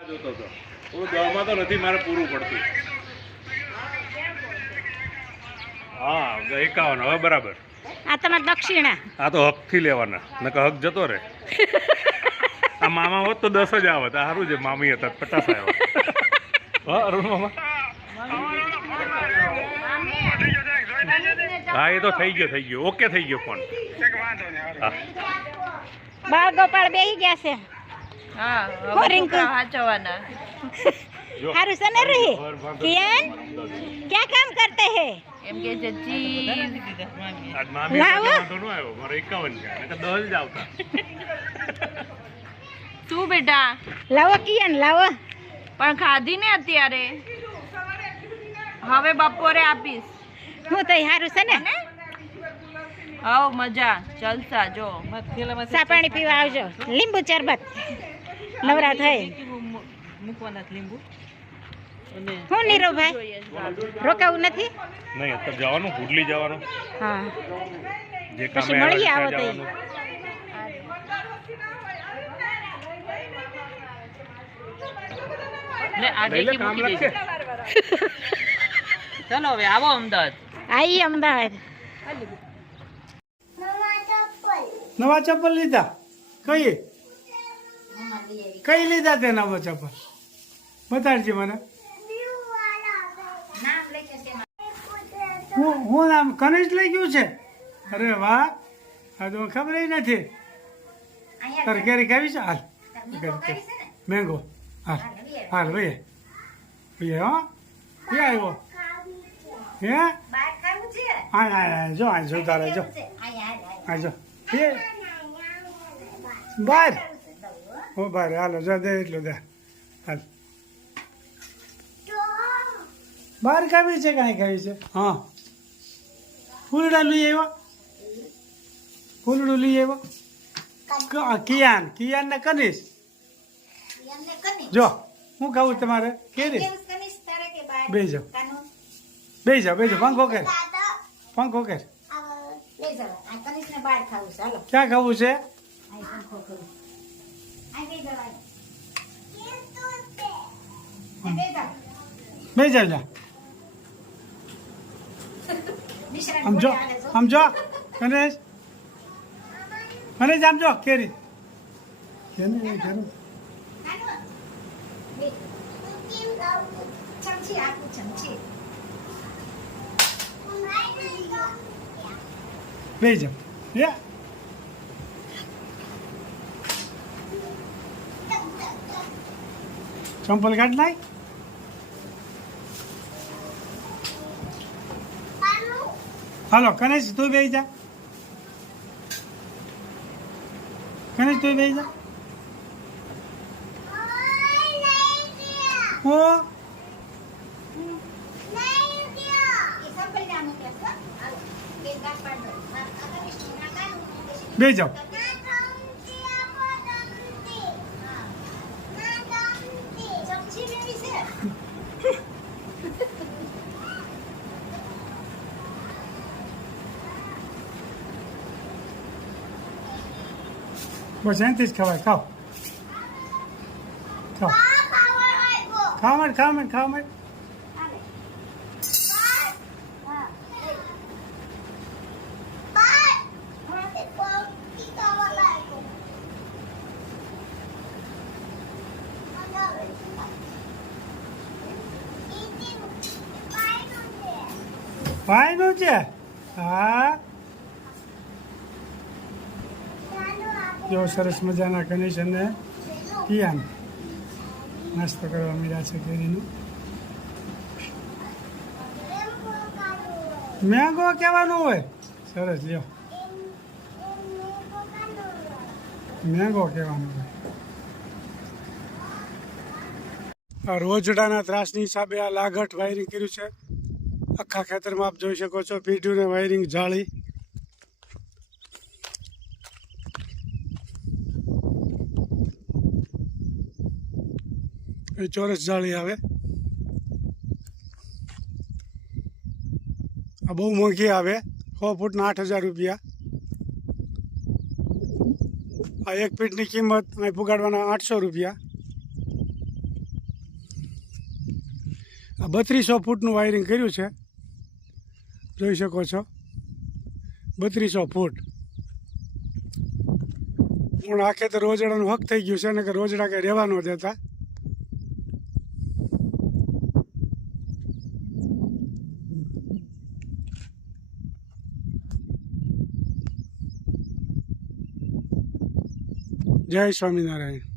જોતો હતો. હું દવામાં તો નથી મારે પૂરું પડતું. હા એકાવન હવે બરાબર. આ તમારે દક્ષિણા. આ તો હકથી લેવાના નકર હક જતો રહે. આ મામા હોત તો દસ જ આવત આ સારું છે મામી હતા પચાસ આવ્યા. હા અરુણ મામા? હા એ તો થઈ ગયો થઈ ગયો. ઓકે થઈ ગયો ફોન. બાળ ગોપાળ બેહી ગયા છે. હા રિંકુ. છોકરા વાંચવાના જો સારું છે ને રહી કિયાન ક્યાં કામ કરતે હે? એમ કે ચીઝ આજ મામી લાવો. વાંધો આવ્યો મારો 51 છે નકર દસ જ આવતા શું બેટા? લાવો કિયાન લાવો. પણ ખાધી ને અત્યારે? હવે બપોરે આપીશ. હું તો સારું છે ને? આવ મજા. જલસા જો. ચા પાણી પીવા આવજો. લીંબુ ચરબત નવરા થઈ હું નીરુભાઈ રોકાવું નથી? નહીં અત્યારે જવાનું હુડલી જવાનું. હા. જે કામે આવે મળીએ ત્યાં આવો તો ચલો હવે આવો અમદાવાદ. આઈ અમદાવાદ. નવા ચપ્પલ લીધા. કઈ? કઈ લીધા તેના ચપ્પલ? બતાડજે મને. હું હું નામ કનેશ લઈ ગયું છે? અરે વાહ. આ તો ખબર નથી. તારે કેરી ખાવી છે? હાલ. મેંગો હાલ. હાલ ભાઈ ભાઈ હો. ક્યાં આવ્યો? હે? હા હા હા જો આ જો તારે જો. આ જો. એ. બહાર. હો ભારે હાલો જો દે એટલું દે. હાલ. બહાર ખાવી છે કાંઈ ખાવી છે? હા. ફૂલડા લઈ આવ્યો? ફૂલડું લઈ આવ્યો? કિયાન કિયાન ને કનીશ જો હું ખાવું તમારે? કેરી બે જાઓ. બે જાઓ બે જાઓ પંખો કર પંખો કર ક્યાં ખાવું છે. બે જાઓ જા આમ જો આમ જો ગણેશ. ગણેશ આમ જો કેરી. કેરી કેરી. બે જાઓ યા ચંપલ કાઢ નાખ હાલો કનેશ તું બે જા કનેશ તું બે જા બે જાઓ બસ એનાથી જ ખવાય ખાઓ ખાઓ ખાવા માંડ ખાવા માંડ ખાવા માંડ ભાઈનું છે હા જો સરસ મજાના ગણેશ અને પિયાન નાસ્તો કરવા મળ્યા છે કેરીનું મેંગો કહેવાનું હોય? સરસ, લ્યો. મેંગો કહેવાનું હોય. રોજડાના ત્રાસની હિસાબે આ લાગટ વાયરિંગ કર્યું છે. આખા ખેતરમાં આપ જોઈ શકો છો પીઢ્યું ને વાયરિંગ જાળી એ ચોરસ જાળી આવે. આ બહુ મોંઘી આવે. સો ફૂટના આઠ હજાર રૂપિયા. આ એક ફીટની કિંમત અહીં પુગાડવાના આઠસો રૂપિયા. આ બત્રીસો ફૂટનું વાયરિંગ કર્યું છે. જોઈ શકો છો. બત્રીસો ફૂટ. પણ આ ખેતર રોજડાનું હક થઈ ગયું છે ને કે રોજડા કંઈ રહેવા ન દેતા. જય સ્વામિનારાયણ.